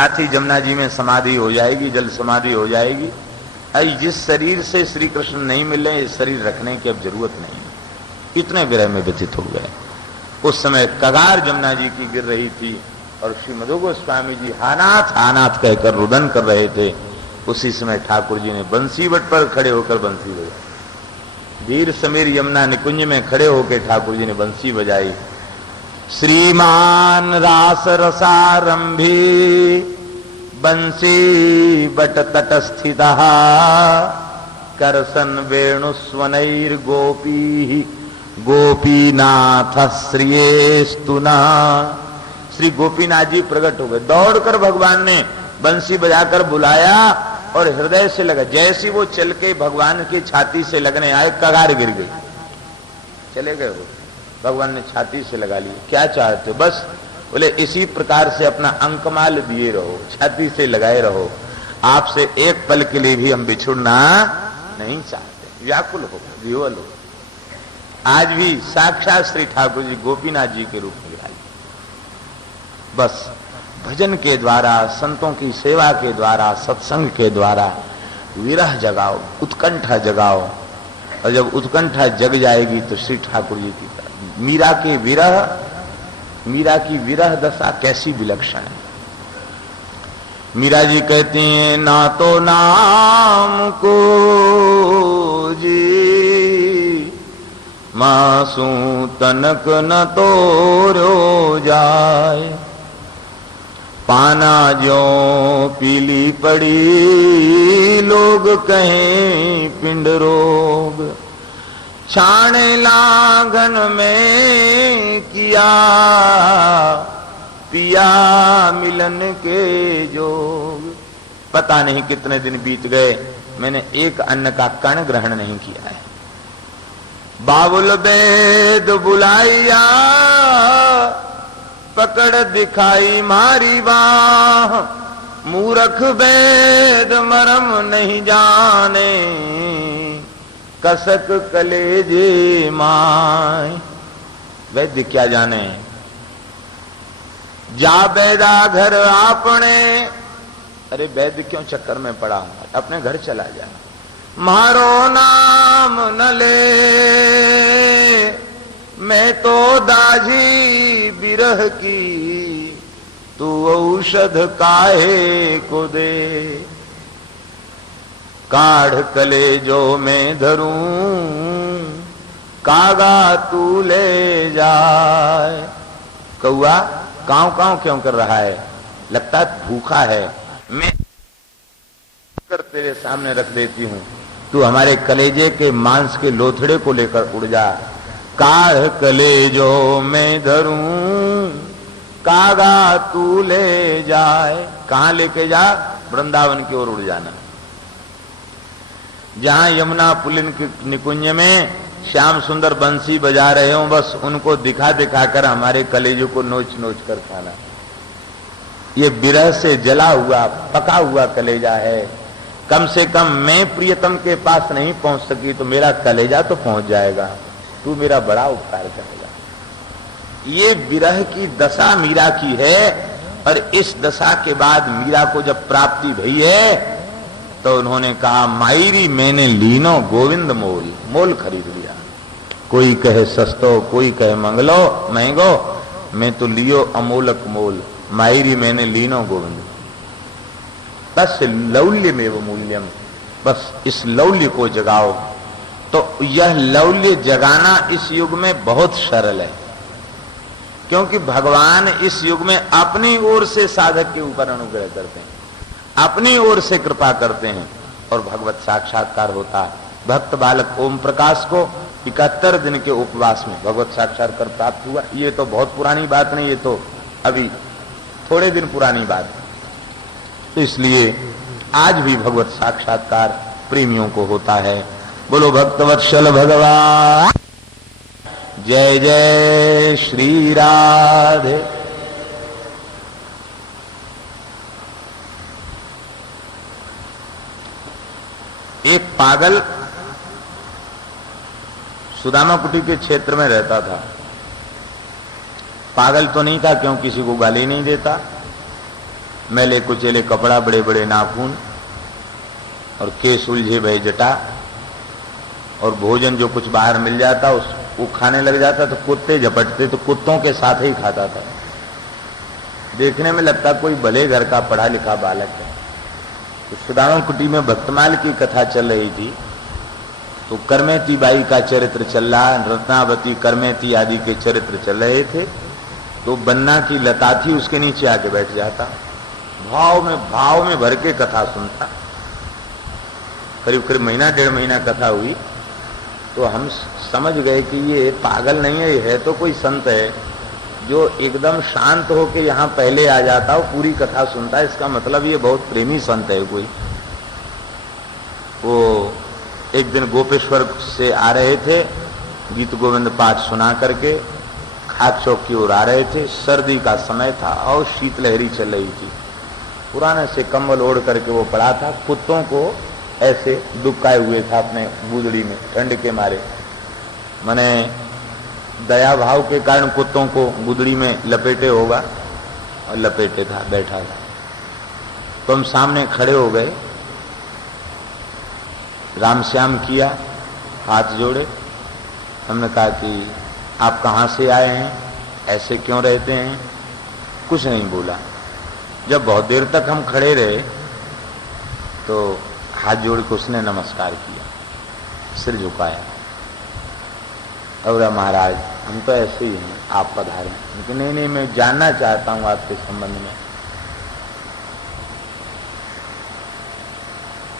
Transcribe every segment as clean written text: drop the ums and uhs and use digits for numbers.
साथ ही जमुना जी में समाधि हो जाएगी, जल समाधि हो जाएगी। अरे जिस शरीर से श्री कृष्ण नहीं मिले, इस शरीर रखने की अब जरूरत नहीं। इतने विरह में व्यथित हो गए। उस समय कगार जमुना जी की गिर रही थी और श्री मधु गोस्वामी जी हानाथ हानाथ कहकर रुदन कर रहे थे। उसी समय ठाकुर जी ने बंसीवट पर खड़े होकर बंसी बजाई। धीर समीर यमुना निकुंज में खड़े होकर ठाकुर जी ने बंसी बजाई। श्रीमान रास रसारंभी बंसी बट तटस्थितः करसन वेणुस्वनैर गोपी गोपीनाथ श्रियेस्तुना। श्री गोपीनाथ जी प्रकट हो गए। दौड़कर भगवान ने बंसी बजाकर बुलाया और हृदय से लगा। जैसी वो चल के भगवान की छाती से लगने आए, कगार गिर गई। चले गए वो, भगवान ने छाती से लगा लिया। क्या चाहते हो? बस बोले इसी प्रकार से अपना अंकमाल दिए रहो, छाती से लगाए रहो। आपसे एक पल के लिए भी हम बिछुड़ना नहीं चाहते। व्याकुल हो, विह्वल हो। आज भी साक्षात श्री ठाकुर जी गोपीनाथ जी के रूप में विराज। बस भजन के द्वारा, संतों की सेवा के द्वारा, सत्संग के द्वारा विरह जगाओ, उत्कंठा जगाओ। और जब उत्कंठा जग जाएगी तो श्री ठाकुर जी की तरह मीरा के विरह, मीरा की विरह दशा कैसी विलक्षण है। मीरा जी कहती हैं, ना तो नाम को जी मासू तनक न तोरो जाए, पाना जो पीली पड़ी लोग कहें पिंड रोग, छाने लागन में किया पिया मिलन के जोग। पता नहीं कितने दिन बीत गए, मैंने एक अन्न का कण ग्रहण नहीं किया है। बाबुल वेद बुलाइया पकड़ दिखाई मारी बाह, मूर्ख वेद मरम नहीं जाने कसक कलेजे माय। वैद्य क्या जाने, जा वैदा घर आपने। अरे वैद्य क्यों चक्कर में पड़ा, अपने घर चला जा। मारो नाम न ले मैं तो दाझी बिरह की, तू औषध काहे को दे। काढ़ कलेजो में धरूं कागा तू ले जाए। कौआ कांव कांव क्यों कर रहा है? लगता है भूखा है। मैं कर तेरे सामने रख देती हूं, तू हमारे कलेजे के मांस के लोथड़े को लेकर उड़ जा। काढ़ कलेजो में धरूं कागा तू ले जाए। कहां लेके जा? वृंदावन की ओर उड़ जाना। जहां यमुना पुलिन के निकुंज में श्याम सुंदर बंसी बजा रहे हो, बस उनको दिखा दिखा कर हमारे कलेजों को नोच नोच कर खाना। ये विरह से जला हुआ पका हुआ कलेजा है। कम से कम मैं प्रियतम के पास नहीं पहुंच सकी तो मेरा कलेजा तो पहुंच जाएगा। तू मेरा बड़ा उपकार करेगा। ये विरह की दशा मीरा की है। और इस दशा के बाद मीरा को जब प्राप्ति भई है तो उन्होंने कहा, मायरी मैंने लीनो गोविंद मोल। मोल खरीद लिया। कोई कहे सस्तो, कोई कहे मंगलो महंगो, मैं तो लियो अमोलक मोल। मायरी मैंने लीनो गोविंद। बस लौल्य में वो मूल्यम, बस इस लौल्य को जगाओ। तो यह लौल्य जगाना इस युग में बहुत सरल है, क्योंकि भगवान इस युग में अपनी ओर से साधक के ऊपर अनुग्रह करते हैं, अपनी ओर से कृपा करते हैं और भगवत साक्षात्कार होता है। भक्त बालक ओम प्रकाश को 71 दिन के उपवास में भगवत साक्षात्कार प्राप्त हुआ। ये तो बहुत पुरानी बात नहीं, ये तो अभी थोड़े दिन पुरानी बात। तो इसलिए आज भी भगवत साक्षात्कार प्रेमियों को होता है। बोलो भक्तवत्सल भगवान, जय जय श्री राधे। एक पागल सुदामा कुटी के क्षेत्र में रहता था। पागल तो नहीं था, क्यों किसी को गाली नहीं देता, मैले कुचेले कपड़ा, बड़े बड़े नाखून और केस उलझे भय जटा, और भोजन जो कुछ बाहर मिल जाता उस वो खाने लग जाता तो कुत्ते झपटते, तो कुत्तों के साथ ही खाता था। देखने में लगता कोई भले घर का पढ़ा लिखा बालक है। तो सुदामा कुटी में भक्तमाल की कथा चल रही थी, तो करमेती बाई का चरित्र चल रहा, रत्नावती, करमेती आदि के चरित्र चल रहे थे। तो बन्ना की लता थी, उसके नीचे आके बैठ जाता, भाव में भर के कथा सुनता। करीब करीब महीना डेढ़ महीना कथा हुई, तो हम समझ गए कि ये पागल नहीं है, ये है तो कोई संत है जो एकदम शांत होके यहाँ पहले आ जाता हो, पूरी कथा सुनता है, इसका मतलब ये बहुत प्रेमी संत है कोई। वो एक दिन गोपेश्वर से आ रहे थे, गीत गोविंद पाठ सुना करके खाक चौक की ओर आ रहे थे। सर्दी का समय था और शीतलहरी चल रही थी। पुराने से कंबल ओढ़ करके वो पड़ा था, कुत्तों को ऐसे दुबकाए हुए था अपने गुदड़ी में ठंड के मारे। मैंने दया भाव के कारण कुत्तों को गुदड़ी में लपेटे होगा, और लपेटे था, बैठा था। तो हम सामने खड़े हो गए, राम श्याम किया, हाथ जोड़े। हमने कहा कि आप कहाँ से आए हैं, ऐसे क्यों रहते हैं? कुछ नहीं बोला। जब बहुत देर तक हम खड़े रहे तो हाथ जोड़ के उसने नमस्कार किया, सिर झुकाया, और महाराज हम तो ऐसे ही हैं, आप पधारें। लेकिन नहीं, मैं जानना चाहता हूं आपके संबंध में।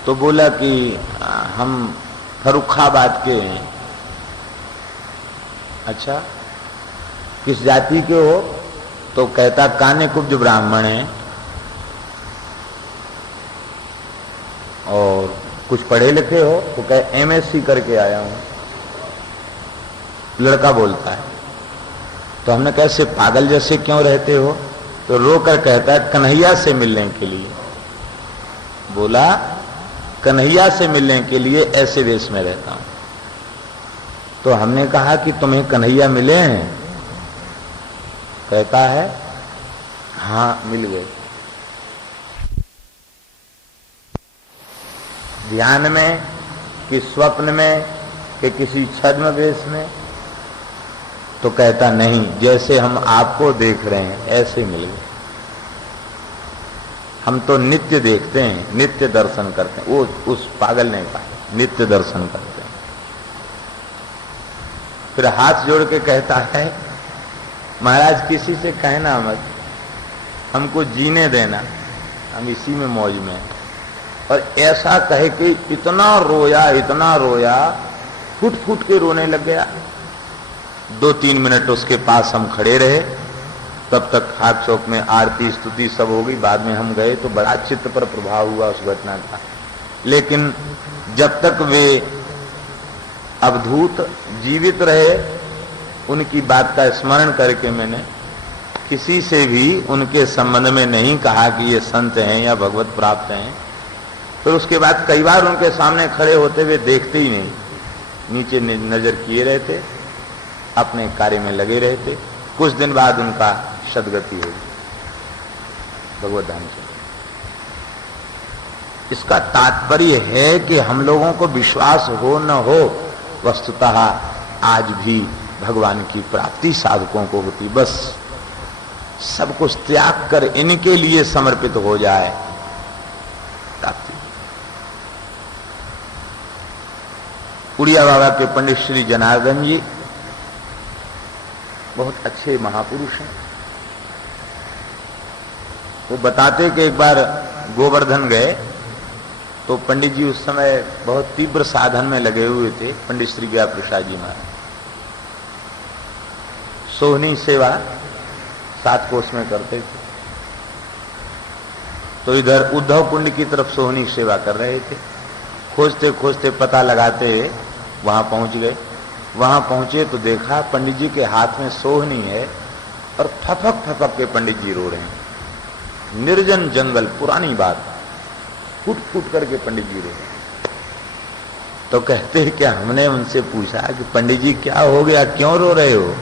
तो बोला कि हम फर्रुखाबाद के हैं। अच्छा, किस जाति के हो? तो कहता कान्य कुब्ज ब्राह्मण है, और कुछ पढ़े लिखे हो? तो कहे एमएससी करके आया हूं। लड़का बोलता है। तो हमने कैसे पागल जैसे क्यों रहते हो? तो रोकर कहता है कन्हैया से मिलने के लिए। बोला कन्हैया से मिलने के लिए ऐसे वेश में रहता हूं। तो हमने कहा कि तुम्हें कन्हैया मिले हैं? कहता है हाँ मिल गए। ध्यान में कि स्वप्न में कि किसी छद्म वेश में? तो कहता नहीं, जैसे हम आपको देख रहे हैं ऐसे मिल गए। हम तो नित्य देखते हैं, नित्य दर्शन करते हैं। वो उस पागल ने कहा नित्य दर्शन करते हैं। फिर हाथ जोड़ के कहता है महाराज किसी से कहना मत, हमको जीने देना, हम इसी में मौज में हैं। और ऐसा कहे कि इतना रोया, फुट फुट के रोने लग गया। 2-3 मिनट उसके पास हम खड़े रहे, तब तक खाक चौक में आरती स्तुति सब हो गई। बाद में हम गए तो बड़ा चित्त पर प्रभाव हुआ उस घटना का। लेकिन जब तक वे अवधूत जीवित रहे, उनकी बात का स्मरण करके मैंने किसी से भी उनके संबंध में नहीं कहा कि ये संत हैं या भगवत प्राप्त हैं। फिर उसके बाद कई बार उनके सामने खड़े होते हुए देखते ही नहीं, नीचे नजर किए रहते, अपने कार्य में लगे रहते। कुछ दिन बाद उनका सदगति हुई भगवत धाम से। इसका तात्पर्य है कि हम लोगों को विश्वास हो न हो, वस्तुतः आज भी भगवान की प्राप्ति साधकों को होती। बस सब कुछ त्याग कर इनके लिए समर्पित हो जाए, प्राप्ति। उड़िया बाबा के पंडित श्री जनार्दन जी बहुत अच्छे महापुरुष हैं। वो बताते कि एक बार गोवर्धन गए तो पंडित जी उस समय बहुत तीव्र साधन में लगे हुए थे। पंडित श्री व्या प्रसाद जी महाराज सोहनी सेवा 7 कोस में करते थे। तो इधर उद्धव कुंड की तरफ सोहनी सेवा कर रहे थे। खोजते खोजते पता लगाते वहां पहुंच गए। वहां पहुंचे तो देखा पंडित जी के हाथ में सोहनी है और फपक फपक के पंडित जी रो रहे हैं। निर्जन जंगल, पुरानी बात, फुट फुट करके पंडित जी रो रहे हैं। तो कहते हैं क्या, हमने उनसे पूछा कि पंडित जी क्या हो गया, क्यों रो रहे हो?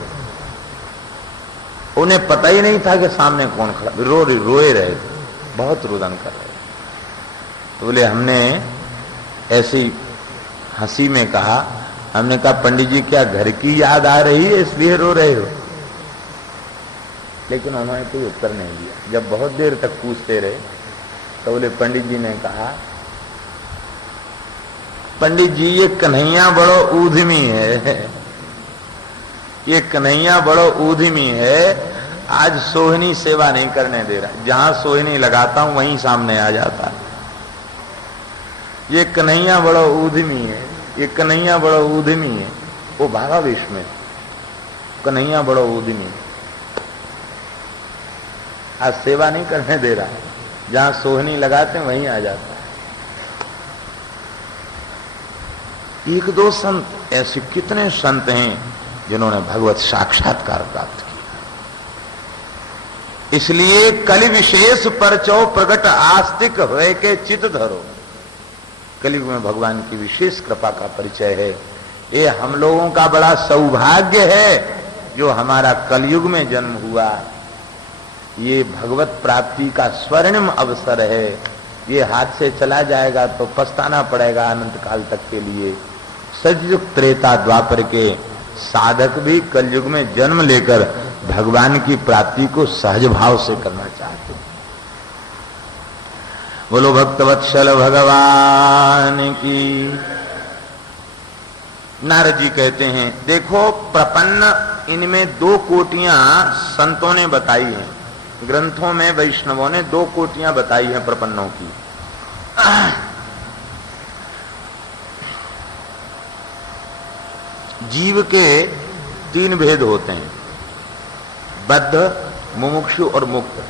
उन्हें पता ही नहीं था कि सामने कौन खड़ा, रोए रहे थे। बहुत रुदन कर रहे। तो बोले हमने ऐसी हंसी में कहा, हमने कहा पंडित जी क्या घर की याद आ रही है इसलिए रो रहे हो? लेकिन उन्होंने कोई उत्तर नहीं दिया। जब बहुत देर तक पूछते रहे तो बोले पंडित जी ने कहा, पंडित जी ये कन्हैया बड़ो ऊधमी है, ये कन्हैया बड़ो ऊधमी है, आज सोहनी सेवा नहीं करने दे रहा। जहां सोहनी लगाता हूं वहीं सामने आ जाता है। ये कन्हैया बड़ो ऊधमी है, ये कन्हैया बड़ो ऊधमी है। वो भावावेश में कन्हैया बड़ो ऊधमी है, आज सेवा नहीं करने दे रहा है। जहां सोहनी लगाते हैं वहीं आ जाता है। एक दो संत ऐसे कितने संत हैं जिन्होंने भगवत साक्षात्कार प्राप्त किया। इसलिए कलि विशेष परचौ प्रगट आस्तिक हुए के चित धरो। कलयुग में भगवान की विशेष कृपा का परिचय है। ये हम लोगों का बड़ा सौभाग्य है जो हमारा कलयुग में जन्म हुआ। ये भगवत प्राप्ति का स्वर्णिम अवसर है। ये हाथ से चला जाएगा तो पछताना पड़ेगा अनंत काल तक के लिए। सतयुग त्रेता द्वापर के साधक भी कलयुग में जन्म लेकर भगवान की प्राप्ति को सहज भाव से करना चाहते हैं। बोलो भक्तवत्सल भगवान की। नारद जी कहते हैं, देखो प्रपन्न इनमें दो कोटियां संतों ने बताई हैं। ग्रंथों में वैष्णवों ने दो कोटियां बताई हैं प्रपन्नों की। जीव के तीन भेद होते हैं, बद्ध, मुमुक्षु और मुक्त।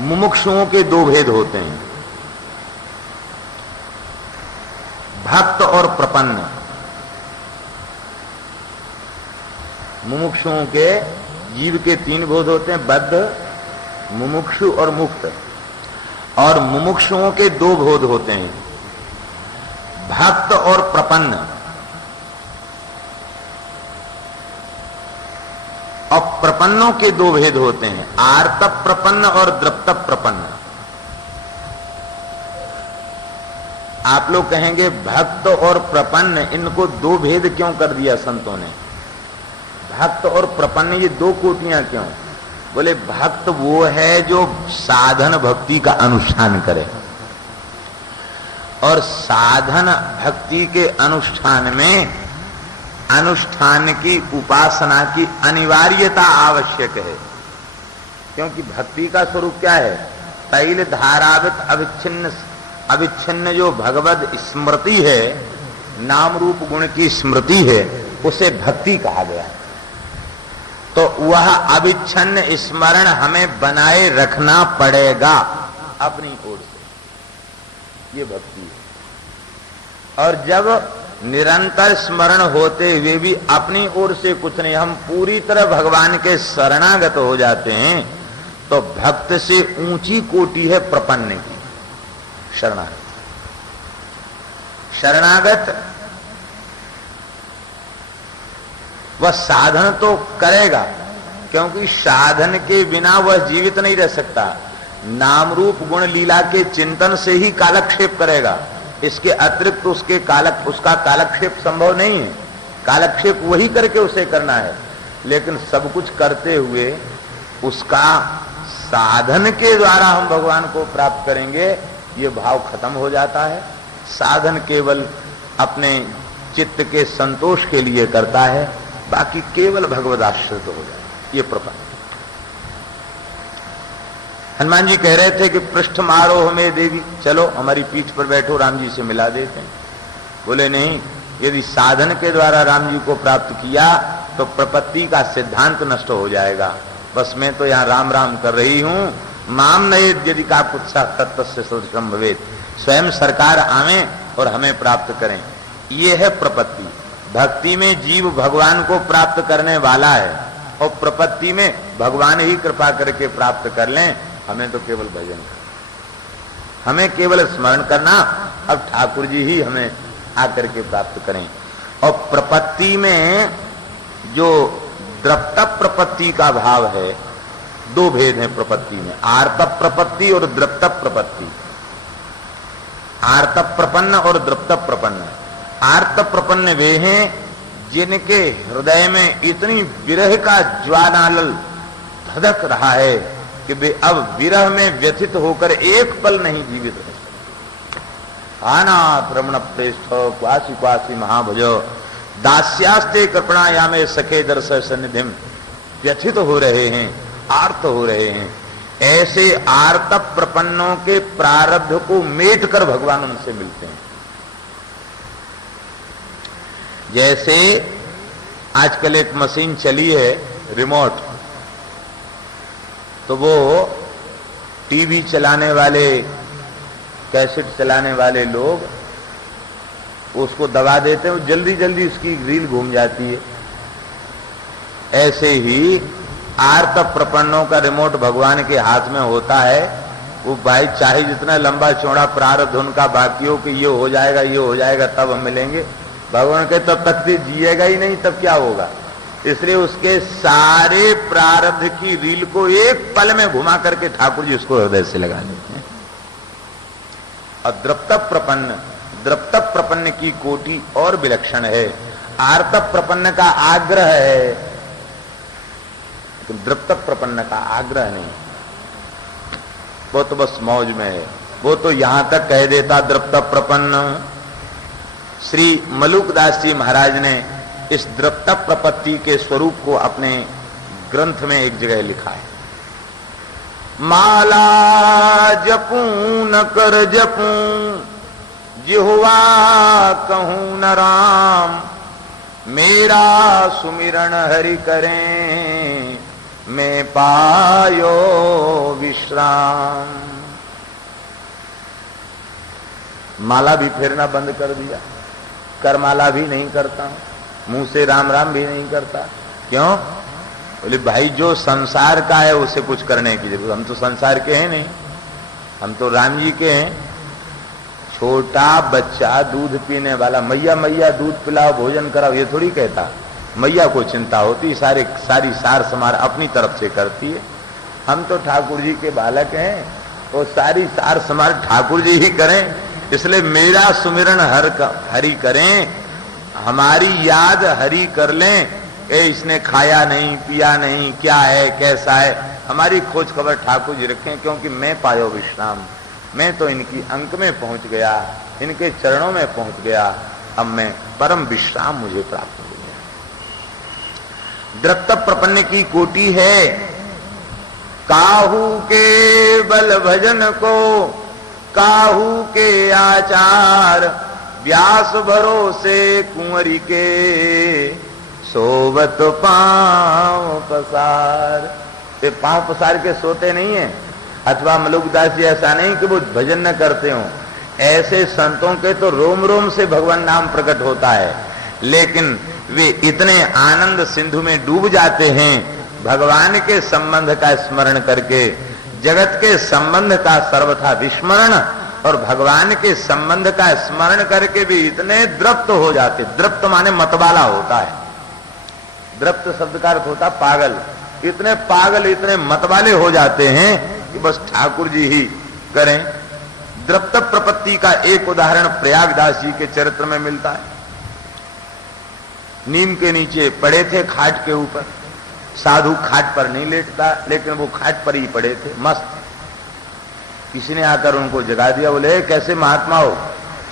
मुमुक्षुओं के दो भेद होते हैं, भक्त और प्रपन्न। मुमुक्षुओं के जीव के तीन भेद होते हैं, बद्ध, मुमुक्षु और मुक्त। और मुमुक्षुओं के दो भेद होते हैं, भक्त और प्रपन्न। और प्रपन्नों के दो भेद होते हैं, आर्त प्रपन्न और द्रप्त प्रपन्न। आप लोग कहेंगे भक्त और प्रपन्न, इनको दो भेद क्यों कर दिया संतों ने? भक्त और प्रपन्न ये दो कोटियां क्यों? बोले भक्त वो है जो साधन भक्ति का अनुष्ठान करे, और साधन भक्ति के अनुष्ठान में अनुष्ठान की उपासना की अनिवार्यता आवश्यक है। क्योंकि भक्ति का स्वरूप क्या है? तैल धारावित अविच्छिन्न जो भगवद स्मृति है, नाम रूप गुण की स्मृति है, उसे भक्ति कहा गया है। तो वह अविच्छिन्न स्मरण हमें बनाए रखना पड़ेगा अपनी ओर से, ये भक्ति है। और जब निरंतर स्मरण होते हुए भी अपनी ओर से कुछ नहीं, हम पूरी तरह भगवान के शरणागत हो जाते हैं, तो भक्त से ऊंची कोटि है प्रपन्न की, शरणागत। शरणागत वह साधन तो करेगा, क्योंकि साधन के बिना वह जीवित नहीं रह सकता। नाम रूप गुण लीला के चिंतन से ही कालक्षेप करेगा, इसके अतिरिक्त उसका कालक्षेप संभव नहीं है। कालक्षेप वही करके उसे करना है, लेकिन सब कुछ करते हुए उसका साधन के द्वारा हम भगवान को प्राप्त करेंगे, ये भाव खत्म हो जाता है। साधन केवल अपने चित्त के संतोष के लिए करता है, बाकी केवल भगवद आश्रित हो जाए, ये प्रपन्न। हनुमान जी कह रहे थे कि पृष्ठ मारो हमें देवी, चलो हमारी पीठ पर बैठो, राम जी से मिला देते हैं। बोले नहीं, यदि साधन के द्वारा राम जी को प्राप्त किया तो प्रपत्ति का सिद्धांत नष्ट हो जाएगा। बस मैं तो यहाँ राम राम कर रही हूं, माम नये यदि का कुत्सा तत्व से सदृशम भवेत्, स्वयं सरकार आवे और हमें प्राप्त करें, ये है प्रपत्ति। भक्ति में जीव भगवान को प्राप्त करने वाला है, और प्रपत्ति में भगवान ही कृपा करके प्राप्त कर लें। हमें तो केवल भजन करना, हमें केवल स्मरण करना, अब ठाकुर जी ही हमें आकर के प्राप्त करें। और प्रपत्ति में जो द्रप्त प्रपत्ति का भाव है, दो भेद हैं प्रपत्ति में, आर्त प्रपत्ति और द्रप्त प्रपत्ति। आर्त प्रपन्न और द्रप्त प्रपन्न। आर्त प्रपन्न वे हैं जिनके हृदय में इतनी विरह का ज्वालानल धधक रहा है कि वे अब विरह में व्यथित होकर एक पल नहीं जीवित रह सकते। आनाथ रमण प्रेष्ठ क्वासी क्वासी महाभुजो दास्यास्ते कृपणायामे सखे दर्श सन्निधिम, व्यथित हो रहे हैं, आर्त हो रहे हैं। ऐसे आर्त प्रपन्नों के प्रारब्ध को मेट कर भगवान उनसे मिलते हैं। जैसे आजकल एक मशीन चली है रिमोट, तो वो टीवी चलाने वाले, कैसेट चलाने वाले लोग उसको दबा देते हैं, जल्दी जल्दी उसकी रील घूम जाती है। ऐसे ही आर्त प्रपन्नों का रिमोट भगवान के हाथ में होता है। वो भाई चाहे जितना लंबा चौड़ा प्रारब्ध उनका बाकी हो कि ये हो जाएगा, ये हो जाएगा, तब हम मिलेंगे, भगवान के तब तक से जिएगा ही नहीं, तब क्या होगा। इसलिए उसके सारे प्रारब्ध की रील को एक पल में घुमा करके ठाकुर जी उसको हृदय से लगा देते हैं। और द्रप्त प्रपन्न की कोटि और विलक्षण है। आर्त प्रपन्न का आग्रह है, लेकिन द्रप्त प्रपन्न का आग्रह नहीं। वो तो बस मौज में है, वो तो यहां तक कह देता द्रप्त प्रपन्न। श्री मलुकदास जी महाराज ने इस द्रप्त प्रपत्ति के स्वरूप को अपने ग्रंथ में एक जगह लिखा है। माला जपूं न कर जपूं, जिह्वा कहूं न राम, मेरा सुमिरन हरि करें, मैं पायो विश्राम। माला भी फेरना बंद कर दिया, करमाला भी नहीं करता, मुंह से राम राम भी नहीं करता। क्यों? बोले भाई जो संसार का है उसे कुछ करने की जरूरत, हम तो संसार के हैं नहीं, हम तो राम जी के हैं। छोटा बच्चा दूध पीने वाला, मैया मैया दूध पिलाओ भोजन कराओ, ये थोड़ी कहता। मैया को चिंता होती, सारी सार समार अपनी तरफ से करती है। हम तो ठाकुर जी के बालक हैं, वो सारी सार समार ठाकुर जी ही करें। इसलिए मेरा सुमिरन हरि करें, हमारी याद हरि कर लें। इसने खाया नहीं, पिया नहीं, क्या है, कैसा है, हमारी खोज खबर ठाकुर जी रखें। क्योंकि मैं पायो विश्राम, मैं तो इनकी अंक में पहुंच गया, इनके चरणों में पहुंच गया, अब मैं परम विश्राम मुझे प्राप्त हो गया। द्रप्त प्रपन्न की कोटि है। काहू के बल भजन को, काहू के आचार, व्यास भरोसे कुंवरी के, सोवत पांव पसार। ये पांव पसार के सोते नहीं है। अथवा मलुकदास जी ऐसा नहीं कि वो भजन न करते हो, ऐसे संतों के तो रोम रोम से भगवान नाम प्रकट होता है, लेकिन वे इतने आनंद सिंधु में डूब जाते हैं भगवान के संबंध का स्मरण करके। जगत के संबंध का सर्वथा विस्मरण और भगवान के संबंध का स्मरण करके भी इतने द्रप्त हो जाते। द्रप्त माने मतवाला होता है, द्रप्त शब्द का अर्थ होता पागल। इतने पागल, इतने मतवाले हो जाते हैं कि बस ठाकुर जी ही करें। द्रप्त प्रपत्ति का एक उदाहरण प्रयागदास जी के चरित्र में मिलता है। नीम के नीचे पड़े थे, खाट के ऊपर। साधु खाट पर नहीं लेटता, लेकिन वो खाट पर ही पड़े थे मस्त। किसी ने आकर उनको जगा दिया, बोले कैसे महात्मा हो?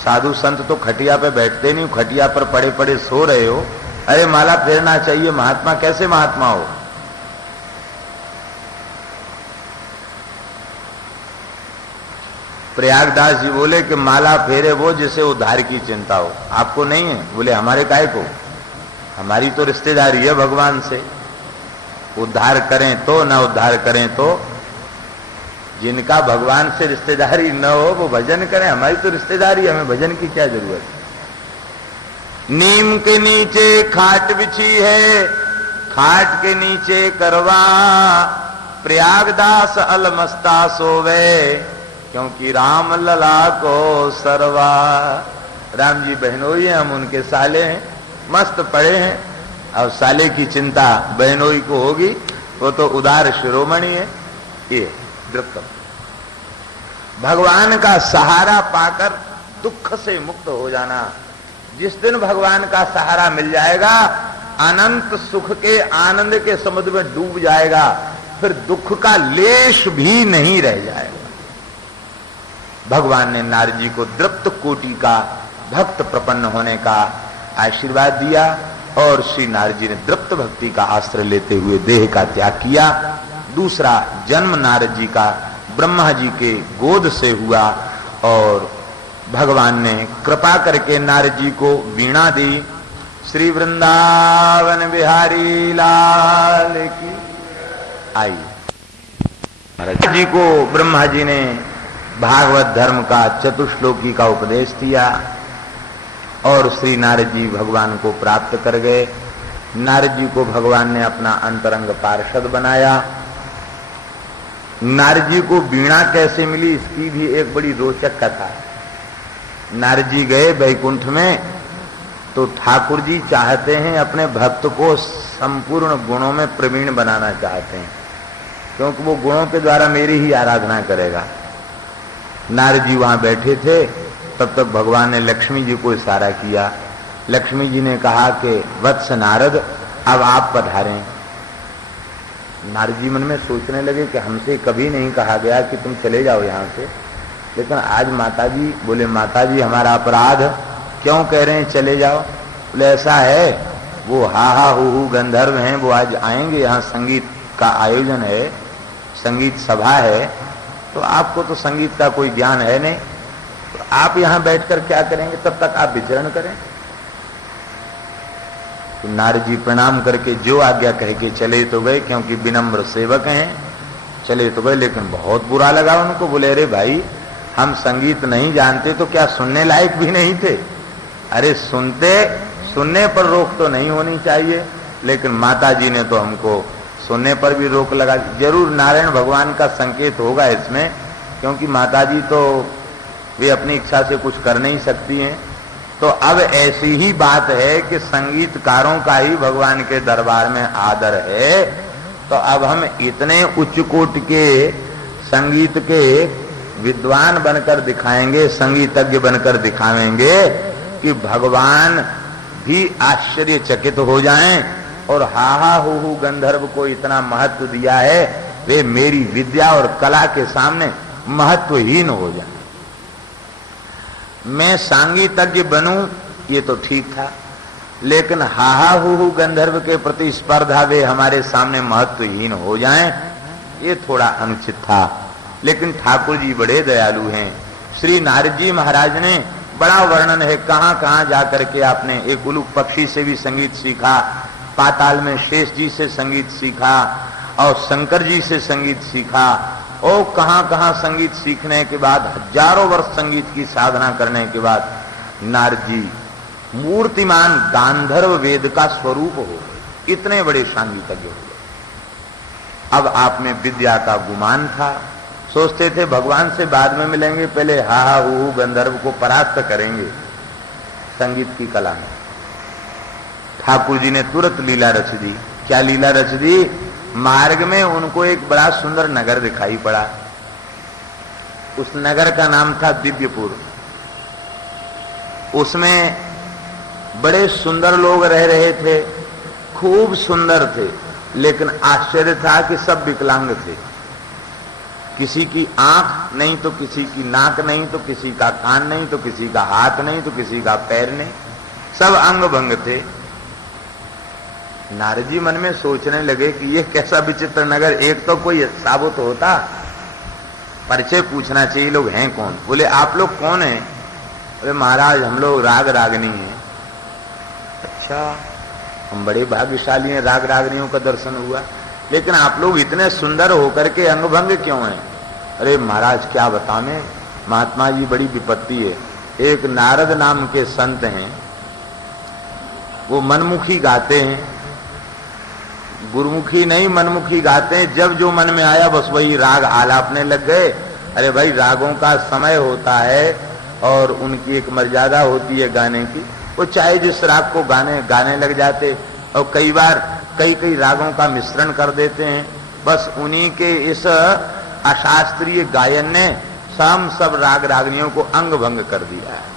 साधु संत तो खटिया पे बैठते नहीं, खटिया पर पड़े पड़े सो रहे हो। अरे माला फेरना चाहिए महात्मा, कैसे महात्मा हो? प्रयागदास जी बोले कि माला फेरे वो जिसे उद्धार की चिंता हो, आपको नहीं है? बोले हमारे काहे को, हमारी तो रिश्तेदारी है भगवान से। उद्धार करें तो, ना उद्धार करें तो। जिनका भगवान से रिश्तेदारी न हो वो भजन करें, हमारी तो रिश्तेदारी, हमें भजन की क्या जरूरत। नीम के नीचे खाट बिछी है, खाट के नीचे करवा, प्रयागदास अलमस्ता सोवे, क्योंकि राम लला को सरवा। राम जी बहनोई हैं, हम उनके साले हैं, मस्त पड़े हैं। अब साले की चिंता बहनोई को होगी, वो तो उदार शिरोमणि है। ये द्रुपद भगवान का सहारा पाकर दुख से मुक्त हो जाना। जिस दिन भगवान का सहारा मिल जाएगा, अनंत सुख के आनंद के समुद्र में डूब जाएगा, फिर दुख का लेश भी नहीं रह जाएगा। भगवान ने नारद जी को द्रुप्त कोटि का भक्त प्रपन्न होने का आशीर्वाद दिया और श्री नारद जी ने द्रुप्त भक्ति का आश्रय लेते हुए देह का त्याग किया। दूसरा जन्म नारद जी का ब्रह्मा जी के गोद से हुआ और भगवान ने कृपा करके नारद जी को वीणा दी। श्री वृंदावन बिहारी लाल की। आई नारद जी को ब्रह्मा जी ने भागवत धर्म का चतुश्लोकी का उपदेश दिया और श्री नारद जी भगवान को प्राप्त कर गए। नारद जी को भगवान ने अपना अंतरंग पार्षद बनाया। नारद जी को वीणा कैसे मिली, इसकी भी एक बड़ी रोचक कथा है। नारद जी गए वैकुंठ में, तो ठाकुर जी चाहते हैं अपने भक्त को संपूर्ण गुणों में प्रवीण बनाना चाहते हैं, क्योंकि वो गुणों के द्वारा मेरी ही आराधना करेगा। नारद जी वहां बैठे थे, तब तक भगवान ने लक्ष्मी जी को इशारा किया। लक्ष्मी जी ने कहा कि वत्स नारद, अब आप पधारें। नारद जी मन में सोचने लगे कि हमसे कभी नहीं कहा गया कि तुम चले जाओ यहां से, लेकिन आज माताजी बोले, माताजी हमारा अपराध, क्यों कह रहे हैं चले जाओ? बोले ऐसा है, वो हा हा हु गंधर्व हैं, वो आज आएंगे, यहाँ संगीत का आयोजन है, संगीत सभा है, तो आपको तो संगीत का कोई ज्ञान है नहीं, तो आप यहाँ बैठकर क्या करेंगे, तब तक आप विचरण करें। तो नारद जी प्रणाम करके जो आज्ञा कह के चले तो गए, क्योंकि विनम्र सेवक हैं, चले तो गए। लेकिन बहुत बुरा लगा उनको। बोले अरे भाई, हम संगीत नहीं जानते तो क्या सुनने लायक भी नहीं थे? अरे सुनने पर रोक तो नहीं होनी चाहिए, लेकिन माता जी ने तो हमको सुनने पर भी रोक लगा। जरूर नारायण भगवान का संकेत होगा इसमें, क्योंकि माता जी तो वे अपनी इच्छा से कुछ कर नहीं सकती हैं। तो अब ऐसी ही बात है कि संगीतकारों का ही भगवान के दरबार में आदर है, तो अब हम इतने उच्च कोट के संगीत के विद्वान बनकर दिखाएंगे, संगीतज्ञ बनकर दिखाएंगे कि भगवान भी आश्चर्यचकित हो जाएं और हाहा हु गंधर्व को इतना महत्व दिया है, वे मेरी विद्या और कला के सामने महत्वहीन हो जाएं। मैं संगीतज्ञ बनूं ये तो ठीक था, लेकिन हाहा हु गंधर्व के प्रति स्पर्धा वे हमारे सामने महत्वहीन हो जाएं, ये थोड़ा अनुचित था। लेकिन ठाकुर जी बड़े दयालु हैं। श्री नारद जी महाराज ने बड़ा वर्णन है, कहां कहां जाकर के आपने एक उलूक पक्षी से भी संगीत सीखा, पाताल में शेष जी से संगीत सीखा और शंकर जी से संगीत सीखा, और कहां कहां संगीत सीखने के बाद हजारों वर्ष संगीत की साधना करने के बाद नारद जी मूर्तिमान गांधर्व वेद का स्वरूप हो गए, इतने बड़े संगीतज्ञ हो गए। अब आप में विद्या का गुमान था, सोचते थे भगवान से बाद में मिलेंगे, पहले हा हा हु गंधर्व को परास्त करेंगे संगीत की कला में। ठाकुर जी ने तुरंत लीला रच दी। क्या लीला रच दी? मार्ग में उनको एक बड़ा सुंदर नगर दिखाई पड़ा। उस नगर का नाम था दिव्यपुर। उसमें बड़े सुंदर लोग रह रहे थे, खूब सुंदर थे, लेकिन आश्चर्य था कि सब विकलांग थे। किसी की आंख नहीं तो किसी की नाक नहीं तो किसी का कान नहीं तो किसी का हाथ नहीं तो किसी का पैर नहीं, सब अंग भंग थे। नारद जी मन में सोचने लगे कि ये कैसा विचित्र नगर, एक तो कोई साबुत होता, परिचय पूछना चाहिए, लोग हैं कौन? बोले आप लोग कौन हैं? बोले महाराज हम लोग राग रागनी हैं। अच्छा, हम बड़े भाग्यशाली हैं, राग रागनियों का दर्शन हुआ, लेकिन आप लोग इतने सुंदर होकर के अंगभंग क्यों हैं? अरे महाराज क्या बताएं, महात्मा जी बड़ी विपत्ति है। एक नारद नाम के संत हैं, वो मनमुखी गाते हैं, गुरुमुखी नहीं मनमुखी गाते हैं, जब जो मन में आया बस वही राग आलापने लग गए। अरे भाई रागों का समय होता है और उनकी एक मर्यादा होती है गाने की, वो चाहे जिस राग को गाने लग जाते। और कई बार कई कई रागों का मिश्रण कर देते हैं। बस उन्हीं के इस अशास्त्रीय गायन ने सब राग रागनियों को अंग भंग कर दिया है।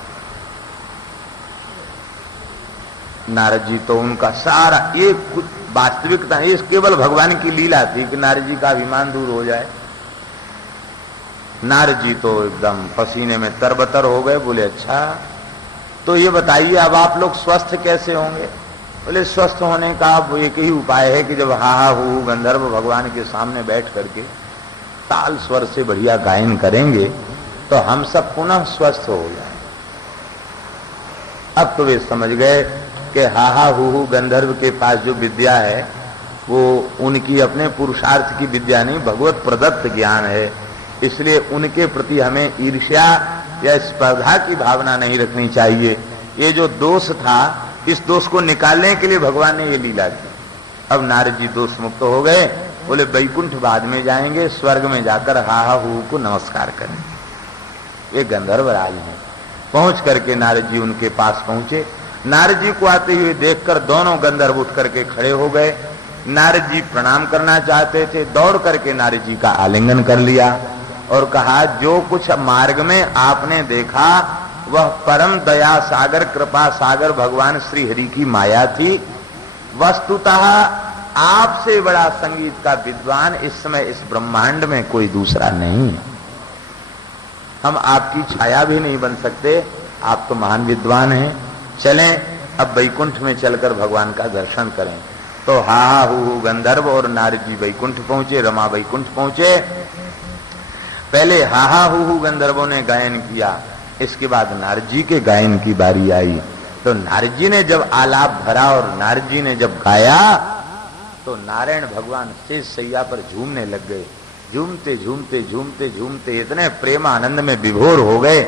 नारद जी तो उनका सारा ये कुछ वास्तविकता, ये केवल भगवान की लीला थी कि नारद जी का अभिमान दूर हो जाए। नारद जी तो एकदम पसीने में तरबतर हो गए। बोले अच्छा तो ये बताइए अब आप लोग स्वस्थ कैसे होंगे? बोले स्वस्थ होने का अब एक ही उपाय है कि जब हा हू गंधर्व भगवान के सामने बैठ करके ताल स्वर से बढ़िया गायन करेंगे तो हम सब पुनः स्वस्थ हो जाए। अब तो वे समझ गए कि हा हू गंधर्व के पास जो विद्या है वो उनकी अपने पुरुषार्थ की विद्या नहीं, भगवत प्रदत्त ज्ञान है। इसलिए उनके प्रति हमें ईर्ष्या या स्पर्धा की भावना नहीं रखनी चाहिए। ये जो दोष था, इस दोष को निकालने के लिए भगवान ने ये लीला की। अब नारद जी दोष मुक्त हो गए। बोले वैकुंठ बाद में जाएंगे, स्वर्ग में जाकर हा हू को नमस्कार करें। ये गंधर्व राज है। पहुंच करके नारद जी उनके पास पहुंचे। नारद जी को आते हुए देखकर दोनों गंधर्व उठ करके खड़े हो गए। नारद जी प्रणाम करना चाहते थे, दौड़ करके नारद जी का आलिंगन कर लिया और कहा जो कुछ मार्ग में आपने देखा वह परम दया सागर कृपा सागर भगवान श्री हरि की माया थी। वस्तुतः आपसे बड़ा संगीत का विद्वान इस समय इस ब्रह्मांड में कोई दूसरा नहीं है। हम आपकी छाया भी नहीं बन सकते, आप तो महान विद्वान हैं। चलें अब वैकुंठ में चलकर भगवान का दर्शन करें। तो हा हू गंधर्व और नारद जी वैकुंठ पहुंचे, रमा वैकुंठ पहुंचे। पहले हा हू गंधर्वों ने गायन किया, इसके बाद नारद जी के गायन की बारी आई। तो नारद जी ने जब आलाप भरा और नारद जी ने जब गाया तो नारायण भगवान शेष सैया पर झूमने लग गए। झूमते झूमते झूमते झूमते इतने प्रेम आनंद में विभोर हो गए।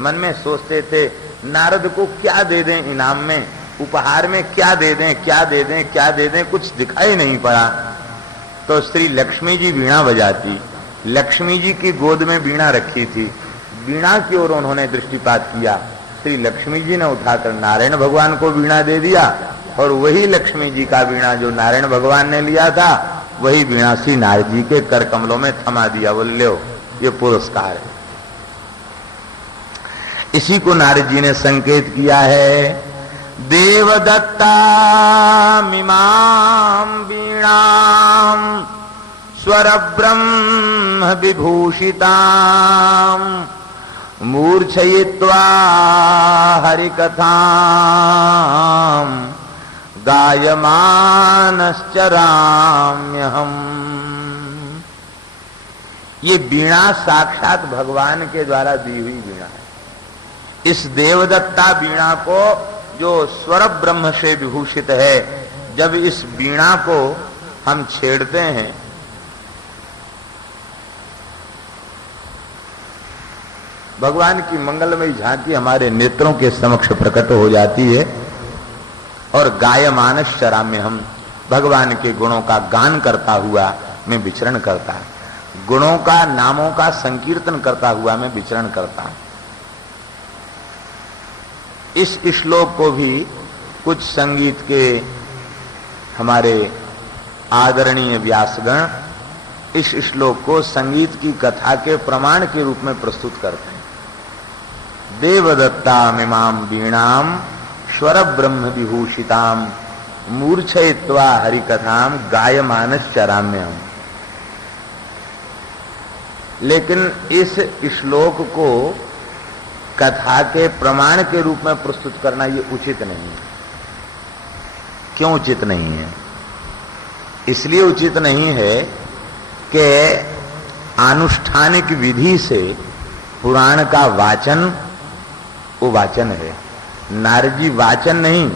मन में सोचते थे नारद को क्या दे दें इनाम में, उपहार में क्या दे दें, क्या दे दें, क्या दे दें, कुछ दिखाई नहीं पड़ा। तो श्री लक्ष्मी जी वीणा बजाती, लक्ष्मी जी की गोद में वीणा रखी थी, वीणा की ओर उन्होंने दृष्टिपात किया। श्री लक्ष्मी जी ने उठाकर नारायण भगवान को वीणा दे दिया और वही लक्ष्मी जी का वीणा जो नारायण भगवान ने लिया था वही वीणा श्री नारद जी के कर कमलों में थमा दिया। बोले लो ये पुरस्कार है। इसी को नारद जी ने संकेत किया है, देवदत्ता मिमां वीणाम स्वर ब्रह्म विभूषितां मूर्छयित्वा हरिकथां गायमानश्चराम्यहम्। ये वीणा साक्षात भगवान के द्वारा दी हुई वीणा है। इस देवदत्ता वीणा को जो स्वर ब्रह्म से विभूषित है, जब इस वीणा को हम छेड़ते हैं भगवान की मंगलमयी झांकी हमारे नेत्रों के समक्ष प्रकट हो जाती है और गायमानस शराम्य हम भगवान के गुणों का गान करता हुआ मैं विचरण करता, गुणों का नामों का संकीर्तन करता हुआ मैं विचरण करता हूं। इस श्लोक को भी कुछ संगीत के हमारे आदरणीय व्यासगण इस श्लोक को संगीत की कथा के प्रमाण के रूप में प्रस्तुत करते हैं। देवदत्ता मिमां वीणाम स्वर ब्रह्म विभूषिताम मूर्छयित्वा हरिकथाम गायमानश्चराम्यहम्। लेकिन इस श्लोक को कथा के प्रमाण के रूप में प्रस्तुत करना ये उचित नहीं है। क्यों उचित नहीं है? इसलिए उचित नहीं है कि आनुष्ठानिक विधि से पुराण का वाचन वो वाचन है। नारद जी वाचन नहीं,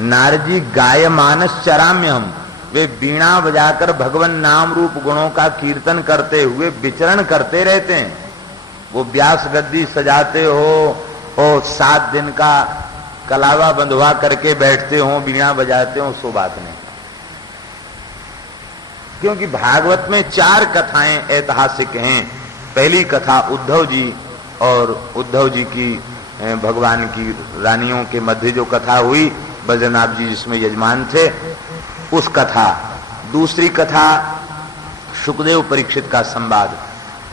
नारद जी गायमानश्चराम्यहम्, वे बीणा बजाकर भगवान नाम रूप गुणों का कीर्तन करते हुए विचरण करते रहते हैं। वो व्यास गद्दी सजाते हो और 7 दिन का कलावा बंधवा करके बैठते हो, बीणा बजाते हो, सो बात नहीं। क्योंकि भागवत में 4 कथाएं ऐतिहासिक हैं। पहली कथा उद्धव जी और उद्धव जी की भगवान की रानियों के मध्य जो कथा हुई बद्रीनाथ जी जिसमें यजमान थे, उस कथा। दूसरी कथा सुखदेव परीक्षित का संवाद।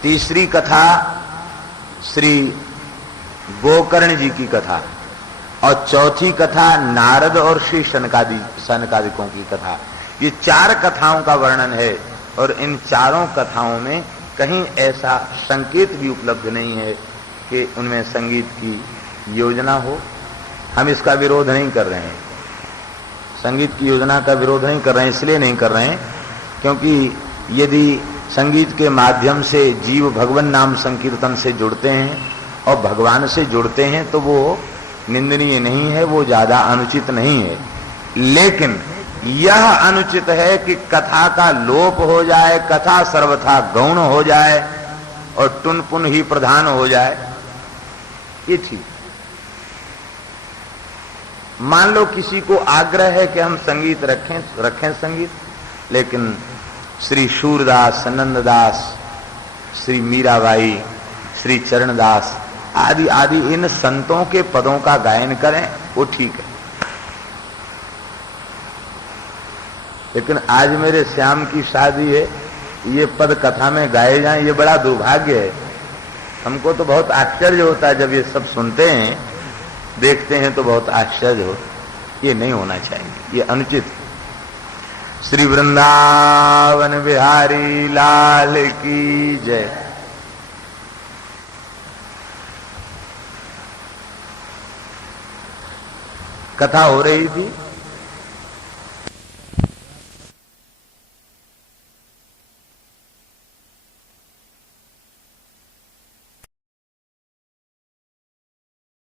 तीसरी कथा श्री गोकर्ण जी की कथा। और चौथी कथा नारद और श्री सनकादिकों की कथा। ये 4 कथाओं का वर्णन है। और इन चारों कथाओं में कहीं ऐसा संकेत भी उपलब्ध नहीं है कि उनमें संगीत की योजना हो। हम इसका विरोध नहीं कर रहे हैं, संगीत की योजना का विरोध नहीं कर रहे हैं। इसलिए नहीं कर रहे हैं क्योंकि यदि संगीत के माध्यम से जीव भगवान नाम संकीर्तन से जुड़ते हैं और भगवान से जुड़ते हैं तो वो निंदनीय नहीं है, वो ज्यादा अनुचित नहीं है। लेकिन यह अनुचित है कि कथा का लोप हो जाए, कथा सर्वथा गौण हो जाए और टुनपुन ही प्रधान हो जाए, ये ठीक। मान लो किसी को आग्रह है कि हम संगीत रखें संगीत, लेकिन श्री सूरदास, नंददास, श्री मीराबाई, श्री चरणदास आदि आदि इन संतों के पदों का गायन करें, वो ठीक है। लेकिन आज मेरे श्याम की शादी है, ये पद कथा में गाए जाएं, ये बड़ा दुर्भाग्य है। हमको तो बहुत आश्चर्य होता है जब ये सब सुनते हैं, देखते हैं तो बहुत आश्चर्य हो। ये नहीं होना चाहिए, ये अनुचित। श्री वृंदावन बिहारी लाल की जय। कथा हो रही थी,